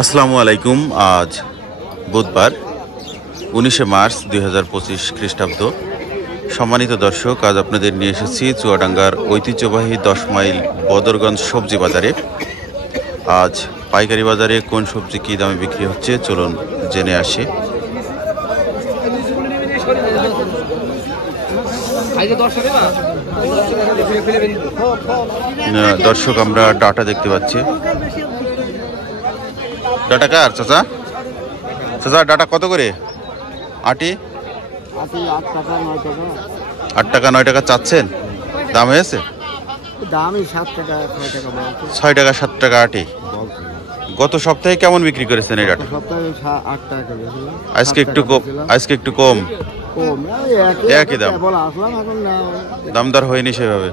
আসসালামু আলাইকুম। আজ বুধবার 19শে মার্চ 2025 খ্রিস্টাব্দ। সম্মানিত দর্শক, আজ আপনাদের নিয়ে এসেছি চুয়াডাঙ্গার ঐতিহ্যবাহী 10 মাইল বদরগঞ্জ সবজি বাজারে। আজ পাইকারি বাজারে কোন সবজি কী দামে বিক্রি হচ্ছে চলুন জেনে আসি। দর্শক, আমরা ডাটা দেখতে পাচ্ছি। ডাটা কার চাচা? চাচা, ডাটা কত করে? আটি 8 টাকা 9 টাকা চাচ্ছেন? দাম হয়েছে? দামই 7 টাকা 6 টাকা 7 টাকা আটি। গত সপ্তাহে কেমন বিক্রি করেছেন এই ডাটা? সপ্তাহে 8 টাকা বেচলাম। আজকে একটু কম। একই দাম, দামদার হয়নি সেভাবে।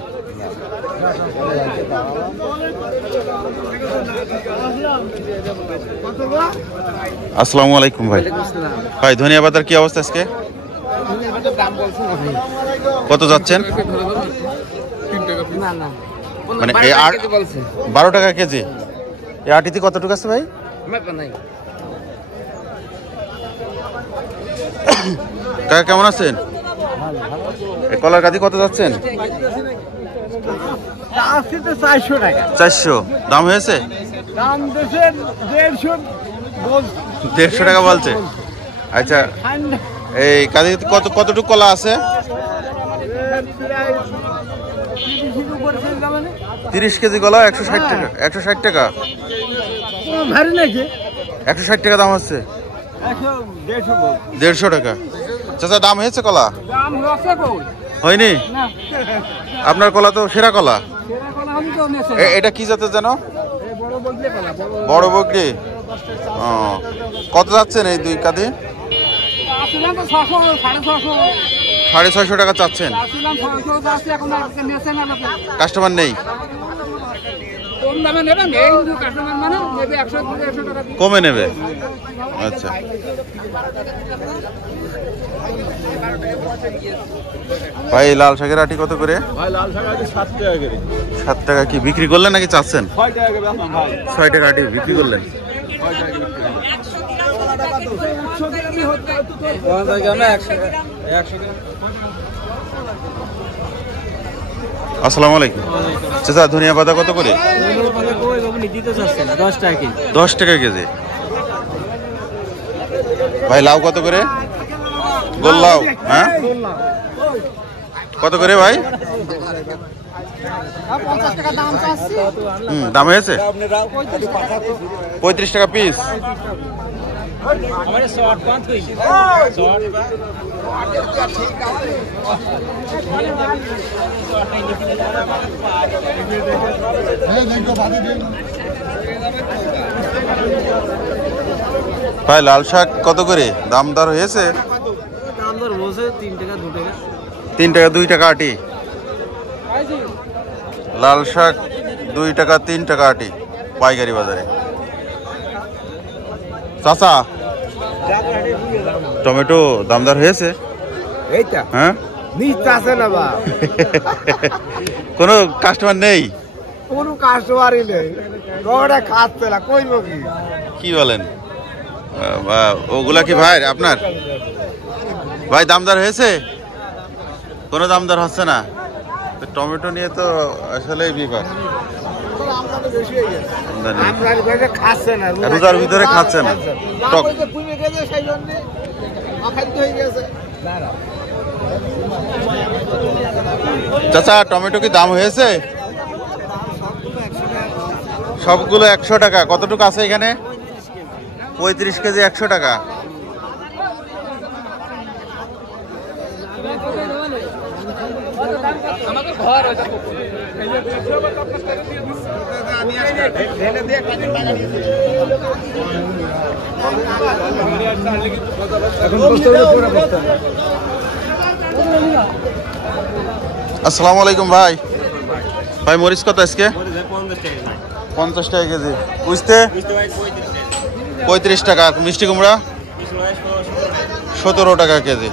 আসসালামু আলাইকুম ভাই। ভাই, ধনিয়া পাতার কি অবস্থা আজকে? কত যাচ্ছেন? মানে 12 টাকা কেজি। এই আটিতে কতটুকু আছে ভাই? কাকা কেমন আছেন? কলার কাঁদি কত যাচ্ছেন? 400। দাম হয়েছে? 150 টাকা বলছে। আচ্ছা, এই কাঁদি কতটুকু কলা আছে? 30 কেজি কলা 160 টাকা। 160 টাকা 160 টাকা দাম হচ্ছে। 150 টাকা। চাচা, দাম হয়েছে কলা? হয়নি? আপনার কলা তো সেরা কলা। এটা কি জাতের জানো? বড় বগরি। কত যাচ্ছেন এই দুই কাঁদি? 650 টাকা চাচ্ছেন। কাস্টমার নেই? কমে নেবে। আচ্ছা, ভাই লাল শাকের আটি কত করে? 7 টাকা। কি বিক্রি করলেন নাকি চাচ্ছেন? 6 টাকা আটি বিক্রি করলেন। আসসালামু আলাইকুম। চাচা, ধনিয়া পাতা কত করে? 10 টাকা কেজি। ভাই, লাউ কত করে? গোল লাউ, হ্যাঁ, কত করে ভাই? দাম হয়েছে? 35 টাকা পিস। ভাই, লাল শাক কত করে? দাম দর হয়েছে? 3 টাকা 2 টাকা আটি। লাল শাক 2 টাকা 3 টাকা আটি পাইকারি বাজারে। চাচা, টমেটো দামদার হয়েছে? হ্যাঁ, কোনো কাস্টমার নেই? কোনো কাস্টমারই নেই। খাচ্ছে না, কইব কি বলেন? ওগুলা কি ভাই আপনার? ভাই, দামদার হয়েছে? কোনো দামদার হচ্ছে না। টমেটো নিয়ে তো আসলে বিপদ। রোজার ভিতরে খাচ্ছে না। চাচা, টমেটো কি দাম হয়েছে? সবগুলো 100 টাকা। কতটুকু আছে এখানে? 35 কেজি 100 টাকা। আসসালামু আলাইকুম ভাই। ভাই, মরিচ কত আজকে? 50 টাকা কেজি। বুঝতে 35 টাকা। মিষ্টি কুমড়া 17 টাকা কেজি।